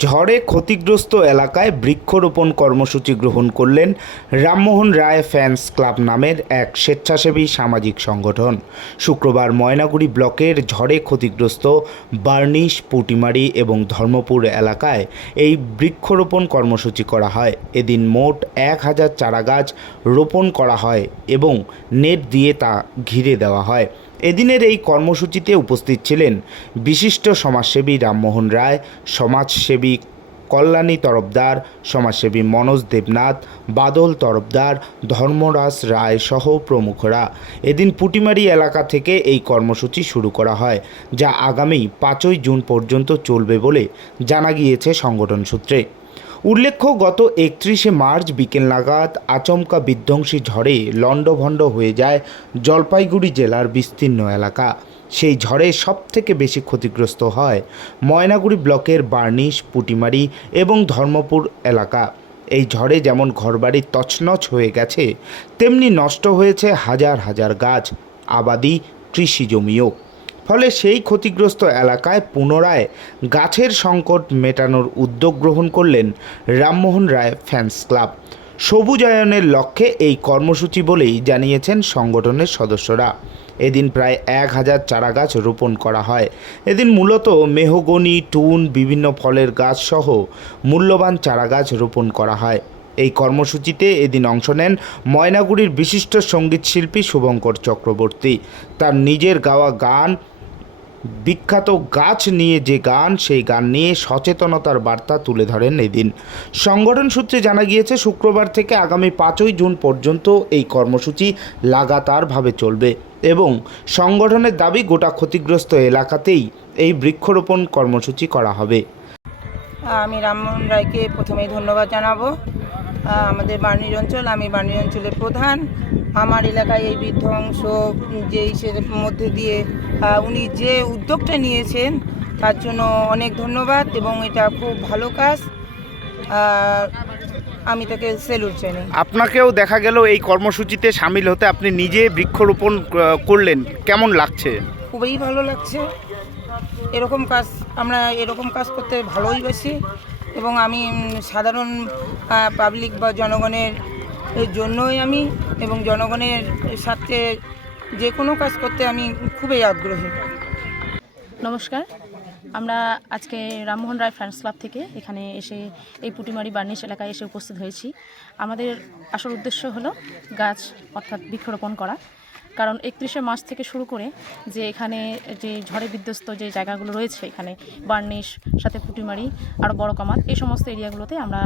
ঝড়ে ক্ষতিগ্রস্ত এলাকায় বৃক্ষরোপণ কর্মসূচি গ্রহণ করলেন রামমোহন রায় ফ্যান্স ক্লাব নামের এক স্বেচ্ছাসেবী সামাজিক সংগঠন। শুক্রবার ময়নাগুড়ি ব্লকের ঝড়ে ক্ষতিগ্রস্ত বার্নিশ, পুটিমারি এবং ধর্মপুর এলাকায় এই বৃক্ষরোপণ কর্মসূচি করা হয়। এদিন মোট 1000 চারাগাছ রোপণ করা হয় এবং নেট দিয়ে তা ঘিরে দেওয়া হয়। এদিনের এই কর্মসূচিতে উপস্থিত ছিলেন বিশিষ্ট সমাজসেবী রামমোহন রায়, সমাজসেবী কল্যাণী তরফদার, সমাজসেবী মনোজ দেবনাথ, বাদল তরফদার, ধর্মরাজ রায় সহ প্রমুখরা। এদিন পুটিমারি এলাকা থেকে এই কর্মসূচি শুরু করা হয়, যা আগামী 5ই জুন পর্যন্ত চলবে বলে জানা গিয়েছে সংগঠন সূত্রে। উল্লেখ্য, গত 31শে মার্চ বিকেল নাগাদ আচমকা বিধ্বংসী ঝড়ে লণ্ডভণ্ড হয়ে যায় জলপাইগুড়ি জেলার বিস্তীর্ণ এলাকা। সেই ঝড়ে সবথেকে বেশি ক্ষতিগ্রস্ত হয় ময়নাগুড়ি ব্লকের বার্নিশ, পুটিমারি এবং ধর্মপুর এলাকা। এই ঝড়ে যেমন ঘরবাড়ি তছনছ হয়ে গেছে, তেমনি নষ্ট হয়েছে হাজার হাজার গাছ, আবাদি, কৃষি জমিও। ফলে সেই ক্ষতিগ্রস্ত এলাকায় পুনরায় গাছের সংকট মেটানোর উদ্যোগ গ্রহণ করলেন রামমোহন রায় ফ্যান্স ক্লাব। সবুজায়নের লক্ষ্যে এই কর্মসূচি বলেই জানিয়েছেন সংগঠনের সদস্যরা। এদিন প্রায় 1000 চারাগাছ রোপণ করা হয়। এদিন মূলত মেহগনি, টুন, বিভিন্ন ফলের গাছ সহ মূল্যবান চারাগাছ রোপণ করা হয়। এই কর্মসূচিতে এদিন অংশ নেন ময়নাগুড়ির বিশিষ্ট সঙ্গীতশিল্পী শুভঙ্কর চক্রবর্তী। তার নিজের গাওয়া গান বিখ্যাত গাছ নিয়ে যে গান, সেই গান নিয়ে সচেতনতার বার্তা তুলে ধরেন এদিন। সংগঠন সূত্রে জানা গিয়েছে, শুক্রবার থেকে আগামী 5ই জুন পর্যন্ত এই কর্মসূচি লাগাতারভাবে চলবে এবং সংগঠনের দাবি গোটা ক্ষতিগ্রস্ত এলাকাতেই এই বৃক্ষরোপণ কর্মসূচি করা হবে। আমি রামমোহন রায়কে প্রথমেই ধন্যবাদ জানাবো। আমাদের বার্নিশ অঞ্চল, আমি বার্নিশ অঞ্চলের প্রধান। আমার এলাকায় এই বিধ্বংস যে ইসের মধ্যে দিয়ে উনি যে উদ্যোগটা নিয়েছেন তার জন্য অনেক ধন্যবাদ এবং এটা খুব ভালো কাজ। আমি তাকে স্যালুট জানাই। আপনাকেও দেখা গেল এই কর্মসূচিতে সামিল হতে, আপনি নিজে বৃক্ষরোপণ করলেন, কেমন লাগছে? খুবই ভালো লাগছে। আমরা এরকম কাজ করতে ভালোই বাসি এবং আমি সাধারণ পাবলিক বা জনগণের জন্যই আমি এবং জনগণের সাথে যে কোনো কাজ করতে আমি খুবই আগ্রহী। নমস্কার, আমরা আজকে রামমোহন রায় ফ্যান্স ক্লাব থেকে এখানে এসে এই পুটিমারি বার্নিশ এলাকায় এসে উপস্থিত হয়েছি। আমাদের আসল উদ্দেশ্য হলো গাছ অর্থাৎ বৃক্ষরোপণ করা। কারণ 31শে মার্চ থেকে শুরু করে যে এখানে যে ঝড়ে বিধ্বস্ত যে জায়গাগুলো রয়েছে, এখানে বার্নিশ, সাথে পুটিমারি, আরও বড় কামাত, এই সমস্ত এরিয়াগুলোতে আমরা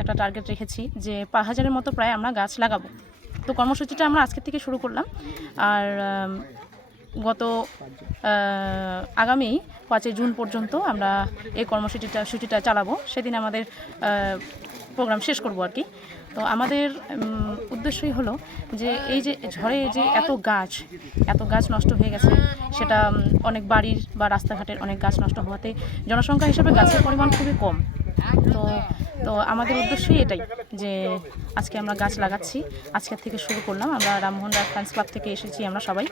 একটা টার্গেট রেখেছি যে 5000-এর মতো প্রায় আমরা গাছ লাগাবো। তো কর্মসূচিটা আমরা আজকের থেকে শুরু করলাম। আর আগামী 5ই জুন পর্যন্ত আমরা এই কর্মসূচিটা চালাবো। সেদিন আমাদের প্রোগ্রাম শেষ করব আর কি। তো আমাদের উদ্দেশ্যই হলো যে এই যে ঝড়ে যে এত গাছ নষ্ট হয়ে গেছে, সেটা অনেক বাড়ির বা রাস্তাঘাটের অনেক গাছ নষ্ট হওয়াতে জনসংখ্যা হিসেবে গাছের পরিমাণ খুবই কম। তো আমাদের উদ্দেশ্যই এটাই যে আজকে আমরা গাছ লাগাচ্ছি, আজকের থেকে শুরু করলাম। আমরা রামমোহন রায় ফ্যান্স ক্লাব থেকে এসেছি আমরা সবাই।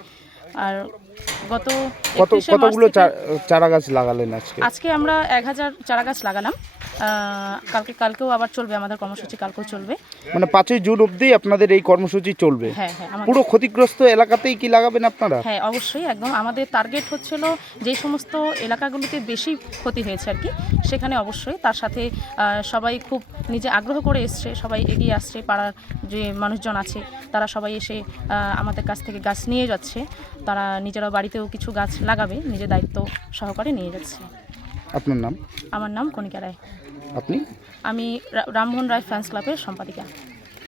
আর কতগুলো চারা গাছ লাগালেন আজকে আমরা 1000 চারা গাছ লাগালাম। কালকেও আবার চলবে আমাদের কর্মসূচি, কালকেও চলবে। মানে 5ই জুন অবধি আপনাদের এই কর্মসূচি চলবে? হ্যাঁ, পুরো ক্ষতিগ্রস্ত এলাকাতেই কি লাগাবেন আপনারা? হ্যাঁ, অবশ্যই, একদম। আমাদের টার্গেট হচ্ছিল যেই সমস্ত এলাকাগুলিতে বেশি ক্ষতি হয়েছে আর কি, সেখানে অবশ্যই তার সাথে সবাই খুব নিজে আগ্রহ করে এসছে, সবাই এগিয়ে আসছে। পাড়ার যে মানুষজন আছে তারা সবাই এসে আমাদের কাছ থেকে গাছ নিয়ে যাচ্ছে। তারা নিজেরা বাড়িতেও কিছু গাছ লাগাবে, নিজের দায়িত্ব সহকারে নিয়ে যাচ্ছে। আপনার নাম? আমার নাম কণিকা রায়। আপনি? আমি রামমোহন রায় ফ্যান্স ক্লাবের সম্পাদিকা।